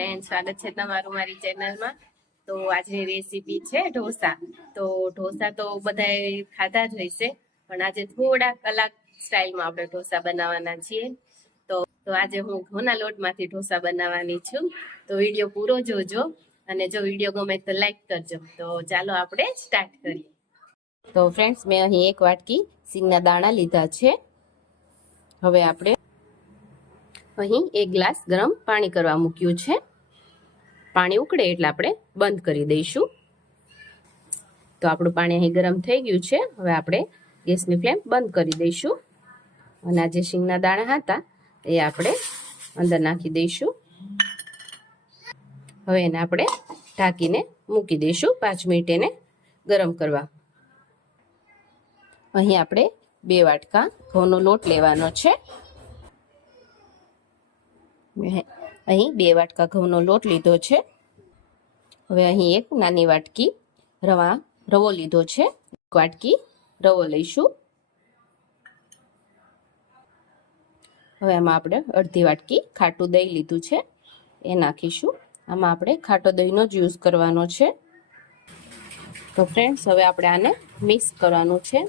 Friend સ્વાગત છે તમારું મારી ચેનલમાં તો આજની રેસીપી છે ઢોસા. તો ઢોસા તો બધાએ ખાધા જ હશે, પણ આજે થોડા કલાક સ્ટાઇલમાં આપણે ઢોસા બનાવવાના છીએ. તો તો આજે હું ઘઉંના લોટમાંથી ઢોસા બનાવવાની છું. તો વીડિયો પૂરો જોજો અને જો વીડિયો ગમે તો લાઈક કરજો. તો ચાલો આપણે સ્ટાર્ટ કરીએ. તો ફ્રેન્ડ્સ મેં અહીં એક વાટકી સિંગના દાણા લીધા છે. હવે આપણે અહીં એક ગ્લાસ ગરમ પાણી કરવા મૂક્યું છે. પાણી ઉકળે એટલે આપણે બંધ કરી દઈશું. તો આપણું પાણી અહીં ગરમ થઈ ગયું છે. હવે આપણે ગેસની ફ્લેમ બંધ કરી દઈશું. અને આ જે શીંગના દાણા હતા, એ આપણે અંદર નાખી દઈશું. હવે એને આપણે ઢાંકીને મૂકી દઈશું પાંચ મિનિટ એને ગરમ કરવા. અહીં આપણે બે વાટકા ઘઉંનો લોટ લેવાનો છે. અહીં બે વાટકા ઘઉંનો લોટ લીધો છે. હવે અહીં એક નાની વાટકી રવા, રવો લીધો છે. એક વાટકી રવો લઈશું. હવે આમાં આપણે અડધી વાટકી ખાટું દહીં લીધું છે. એ નાખીશું. આમાં આપણે ખાટો દહીંનો જ યુઝ કરવાનો છે. તો ફ્રેન્ડ્સ હવે આપણે આને મિક્સ કરવાનું છે.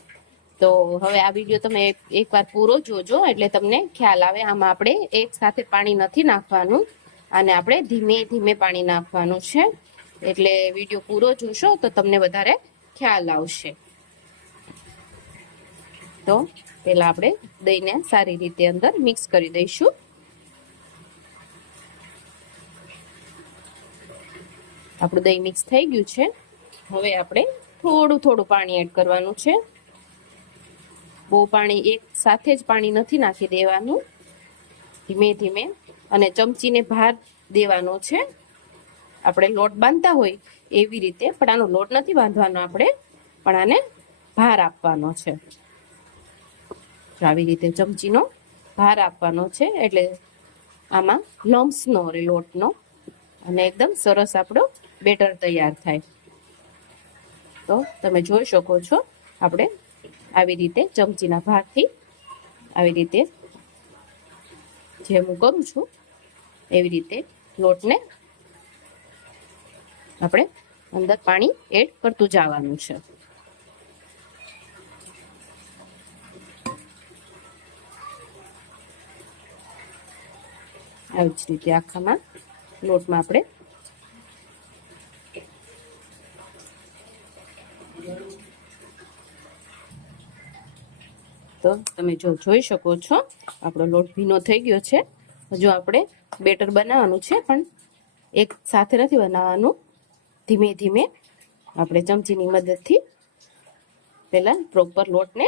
તો હવે આ વીડિયો તમે એકવાર પૂરો જોજો, એટલે તમને ખ્યાલ આવે. આમાં આપણે એક સાથે પાણી નથી નાખવાનું અને આપણે ધીમે ધીમે પાણી નાખવાનું છે. એટલે વીડિયો પૂરો જોશો તો તમને વધારે ખ્યાલ આવશે. તો પેલા આપણે દહીંને સારી રીતે અંદર મિક્સ કરી દઈશું. આપણું દહીં મિક્સ થઈ ગયું છે. હવે આપણે થોડું થોડું પાણી એડ કરવાનું છે. બહુ પાણી એક સાથે જ પાણી નથી નાખી દેવાનું. ધીમે ધીમે અને ચમચીને ભાર દેવાનો છે. આપણે લોટ બાંધતા હોય એવી રીતે, પણ આનો લોટ નથી બાંધવાનો આપણે, પણ આને ભાર આપવાનો છે. આવી રીતે ચમચીનો ભાર આપવાનો છે, એટલે આમાં લમ્સ નો લોટનો, અને એકદમ સરસ આપણો બેટર તૈયાર થાય. તો તમે જોઈ શકો છો, આપણે આવી રીતે ચમચીના ભાગથી આવી રીતે જેમ હું કરું છું, એવી રીતે લોટને આપણે અંદર પાણી એડ કરતું જવાનું છે. આવી જ રીતે આખામાં લોટમાં આપણે તો તમે જો જોઈ શકો છો, આપણો લોટ ભીનો થઈ ગયો છે. હજુ આપણે બેટર બનાવવાનું છે, પણ એક સાથે નથી બનાવવાનું. ધીમે ધીમે આપણે ચમચીની મદદથી પહેલાં પ્રોપર લોટને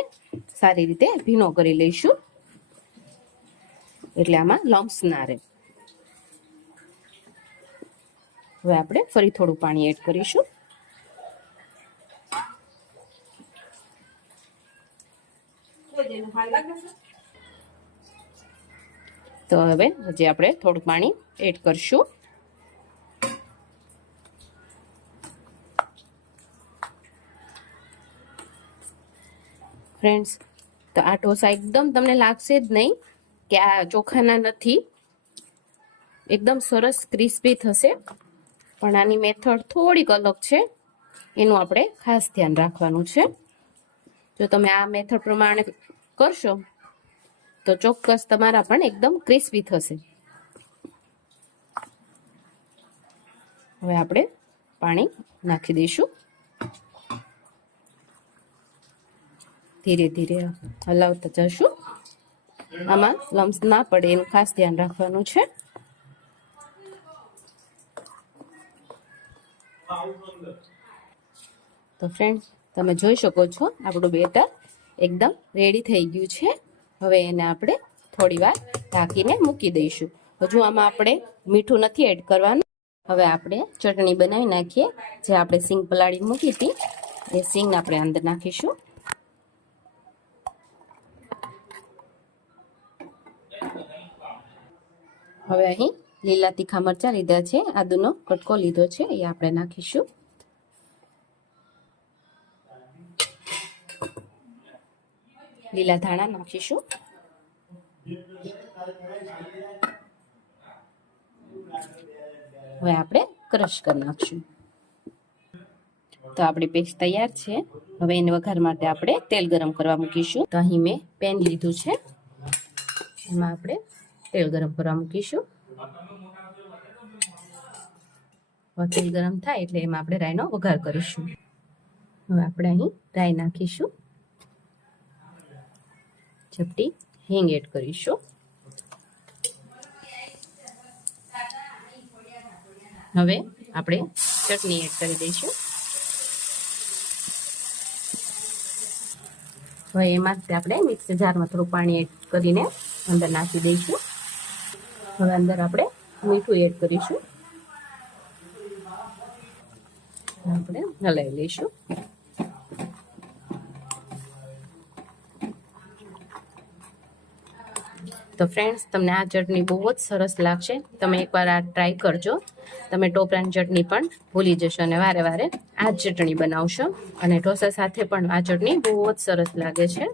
સારી રીતે ભીનો કરી લઈશું. એટલે આમાં લમ્સ ના રહે. હવે આપણે ફરી થોડું પાણી એડ કરીશું. તો હવે હજી આપણે થોડું પાણી એડ કરશું. ફ્રેન્ડ્સ તો આ ઢોસા એકદમ તમને લાગશે જ નહીં કે આ ચોખાના નથી. એકદમ સરસ ક્રિસ્પી થશે. પણ આની મેથડ થોડીક અલગ છે. એનું આપણે ખાસ ધ્યાન રાખવાનું છે. જો તમે આ મેથડ પ્રમાણે કરશો, તો ચોક્કસ તમારા પણ એકદમ ક્રિસ્પી થશે. હવે આપણે પાણી નાખી દઈશું. ધીરે ધીરે હલાવતા જશું. આમાં લમ્સ ના પડે, એનું ખાસ ધ્યાન રાખવાનું છે. તો ફ્રેન્ડ તમે જોઈ શકો છો, આપણું બેટર એકદમ રેડી થઈ ગયું છે. હવે એને આપણે થોડી વાર ઢાંકીને મૂકી દઈશું. હજુ આમાં આપણે મીઠું નથી એડ કરવાનું. હવે આપણે ચટણી બનાવી નાખીએ, જે આપણે સિંગ પલાળી મૂકી હતી. એ સિંગ આપણે અંદર નાખીશું. હવે અહીં લીલા તીખા મરચાં લીધા છે, આદુનો કટકો લીધો છે, એ આપણે નાખીશું. લીલા ધાણા નાખીશું. હવે આપણે ક્રશ કરી નાખશું. તો આપણી પેસ્ટ તૈયાર છે. હવે એને વઘાર માટે આપણે તેલ ગરમ કરવા મૂકીશું. તો અહીં મેં પેન લીધું છે. એમાં આપણે તેલ ગરમ કરવા મૂકીશું. તેલ ગરમ થાય એટલે એમાં આપણે રાઈનો વઘાર કરીશું. હવે આપણે અહીં રાઈ નાખીશું. ચપટી હિંગ એડ કરીશું. હવે આપણે ચટણી એડ કરી દઈશું. હવે એમાંથી આપણે મિક્સર જારમાં થોડું પાણી એડ કરીને અંદર નાખી દઈશું. હવે અંદર આપણે મીઠું એડ કરીશું. આપણે હલાવી લઈશું. તો ફ્રેન્ડ્સ તમને આ ચટણી બહુ જ સરસ લાગશે. તમે એકવાર આ ટ્રાય કરજો. તમે ટોપરાની ચટણી પણ ભૂલી જશો અને વારે વારે આ જ ચટણી બનાવશો. અને ઢોસા સાથે પણ આ ચટણી બહુ જ સરસ લાગે છે.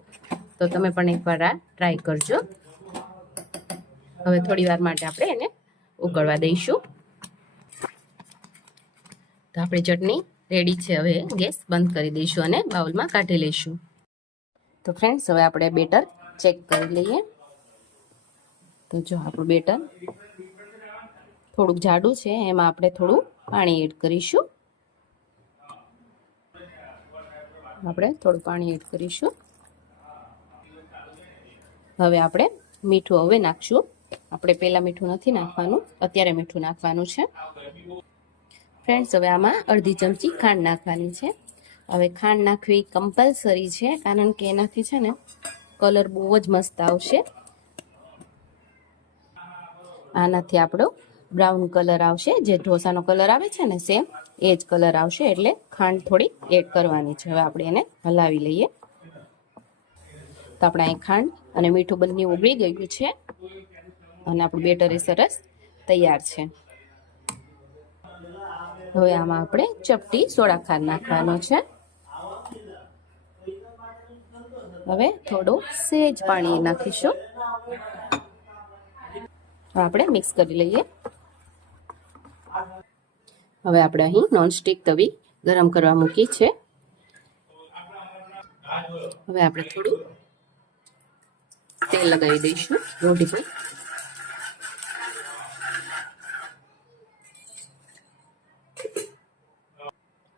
તો તમે પણ એકવાર આ ટ્રાય કરજો. હવે થોડી વાર માટે આપણે એને ઉકળવા દઈશું. તો આપણી ચટણી રેડી છે. હવે ગેસ બંધ કરી દઈશું અને બાઉલમાં કાઢી લઈશું. તો ફ્રેન્ડ્સ હવે આપણે બેટર ચેક કરી લઈએ. તો જો આપણું બેટર થોડુંક જાડું છે, એમાં આપણે થોડું પાણી એડ કરીશું. આપણે થોડું પાણી એડ કરીશું. હવે આપણે મીઠું હવે નાખશું. આપણે પહેલાં મીઠું નથી નાખવાનું, અત્યારે મીઠું નાખવાનું છે. ફ્રેન્ડ્સ, હવે આમાં અડધી ચમચી ખાંડ નાખવાની છે. હવે ખાંડ નાખવી કમ્પલસરી છે, કારણ કે એનાથી છે ને, કલર બહુ જ મસ્ત આવશે. આનાથી આપણો બ્રાઉન કલર આવશે. જે ઢોસાનો કલર આવે છે ને સેમ એ જ કલર આવશે. એટલે ખાંડ થોડી એડ કરવાની છે. હવે આપણે એને હલાવી લઈએ. તો આપણે અહીં ખાંડ અને મીઠું બંને ઉગળી ગયું છે. અને આપણું બેટર એ સરસ તૈયાર છે. હવે આમાં આપણે ચપટી સોડા ખાંડ નાખવાનો છે. હવે થોડું સેજ પાણી નાખીશું. આપણે મિક્સ કરી લઈએ. હવે આપણે અહીં નોનસ્ટિક તવી ગરમ કરવા મૂકી છે. હવે આપણે થોડું તેલ લગાવી દઈશું રોટી પર.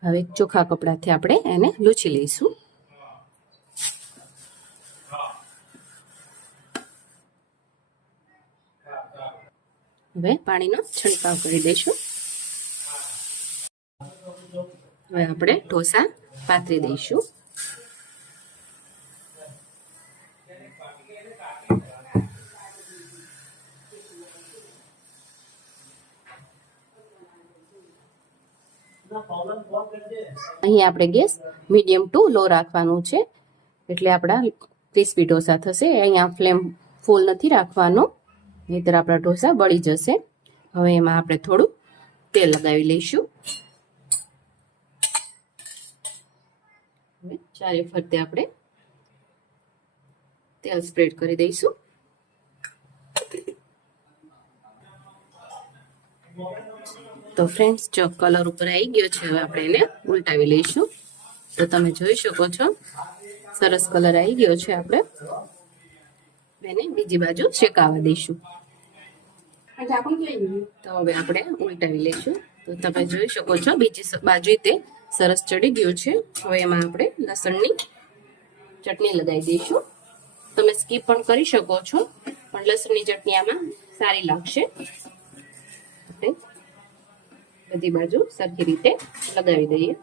હવે ચોખા કપડાથી આપણે એને લૂછી લઈશું. હવે પાણીનો છંટકાવ કરી દઈશું. હવે આપણે ઢોસા પાથરી દઈશું. અહીં આપણે ગેસ મીડિયમ ટુ લો રાખવાનું છે. એટલે આપણા ક્રિસ્પી ઢોસા થશે. અહીંયા ફ્લેમ ફૂલ નથી રાખવાનો. નહીતર આપણા ઢોસા બળી જશે. હવે એમાં આપણે થોડું તેલ લગાવી લઈશું. ચારે ફરતે આપણે તેલ સ્પ્રેડ કરી દઈશું. તો ફ્રેન્ડ્સ, જો કલર ઉપર આવી ગયો છે, હવે આપણે એને ઉલટાવી લઈશું. તો તમે જોઈ શકો છો, સરસ કલર આવી ગયો છે આપણે. એને બીજી બાજુ શેકાવા દઈશું. તો હવે આપણે ઉલટાવી લઈશું. તો તમે જોઈ શકો છો બીજી બાજુ તે સરસ ચડી ગયું છે. હવે એમાં આપણે લસણની ચટણી લગાવી દઈશું. તમે સ્કીપ પણ કરી શકો છો પણ લસણની ચટણી આમાં સારી લાગશે. બધી બાજુ સરખી રીતે લગાવી દઈએ.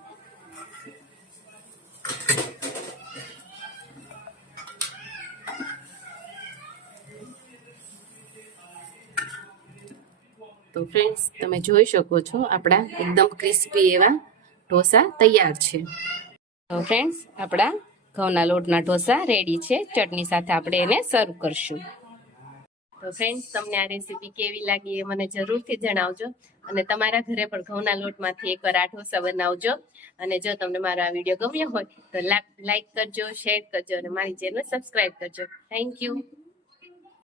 તો ફ્રેન્ડ્સ તમે જોઈ શકો છો, આપણા એકદમ ક્રિસ્પી એવા ઢોસા તૈયાર છે. તો ફ્રેન્ડ્સ આપણા ઘઉંના લોટના ઢોસા રેડી છે. ચટણી સાથે આપણે એને સર્વ કરશું. તો ફ્રેન્ડ્સ તમને આ રેસીપી કેવી લાગી એ મને જરૂરથી જણાવજો અને તમારા ઘરે પણ ઘઉંના લોટમાંથી એકવાર આ ઢોસા બનાવજો. અને જો તમને મારો આ વીડિયો ગમ્યો હોય તો લાઈક કરજો શેર કરજો અને મારી ચેનલ સબસ્ક્રાઈબ કરજો. Thank you